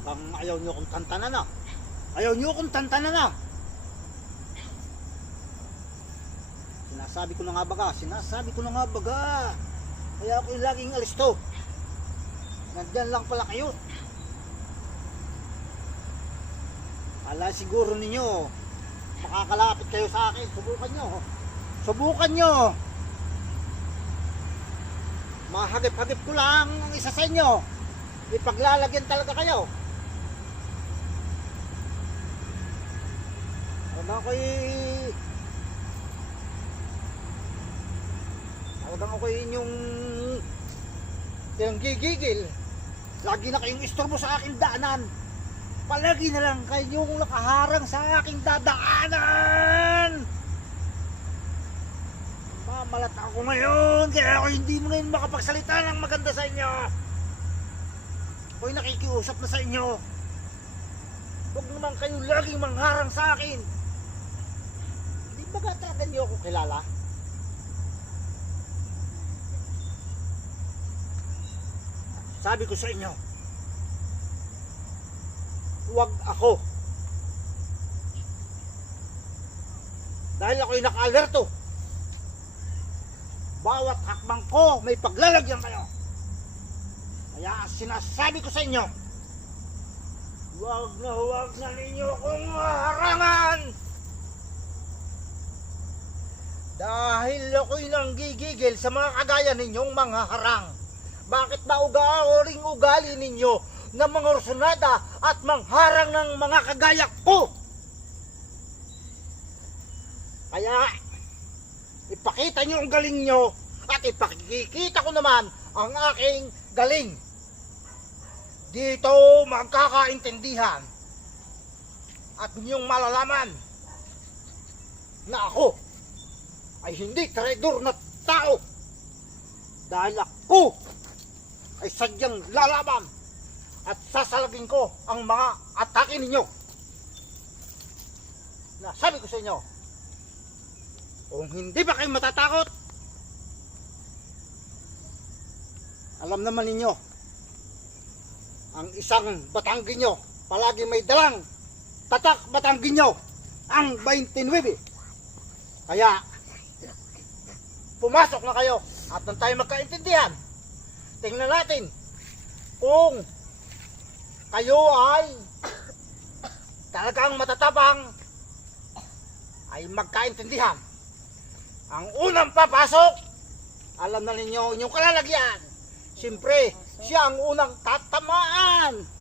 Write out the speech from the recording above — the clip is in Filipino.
Bang ayaw nyo kong tantanan na. Ayaw nyo kong tantanan na. Sinasabi ko na nga baga. Kaya ako yung laging alisto. Nandyan lang pala kayo. Kala siguro ninyo makakalapit kayo sa akin. Subukan nyo. Mahagip-hagip ko lang ang isa sa inyo. Ipaglalagyan talaga kayo. Talagang ako'y inyong tinanggigigil. Lagi na kayong istorbo sa aking daanan. Palagi na lang kayong nakaharang sa aking dadaanan. Mamalat ako ngayon, kaya ako hindi mo ngayon makapagsalita ng maganda sa inyo. Ako'y nakikiusap na sa inyo. Huwag naman kayong laging mangharang sa akin. Hindi ba talaga niyo ako kilala? Sabi ko sa inyo, huwag ako. Dahil ako'y naka-alerto. Bawat hakbang ko may paglalagyan kayo. Kaya sinasabi ko sa inyo, huwag na ninyo akong harangan. Dahil ako'y nanggigigil sa mga kagaya ninyong mga harang. Bakit ba ugali ninyo ng mga rusunada at mangharang ng mga kagaya ko? Kaya ipakita nyo ang galing nyo at ipakikita ko naman ang aking galing. Dito magkakaintindihan at ninyong malalaman na ako ay hindi traidor na tao. Dahil ako ay sadyang lalaban at sasalagin ko ang mga atake ninyo. Nasabi ko sa inyo, kung hindi ba kayo matatakot, alam naman ninyo, ang isang Batanggenyo palagi may dalang tatak Batanggenyo, ang 29. Kaya pumasok na kayo at nang tayo magkaintindihan. Tingnan natin kung kayo ay talagang matatapang ay magkaintindihan. Ang unang papasok, alam na ninyo inyong kalalagyan. Siyempre, siya ang unang tatamaan.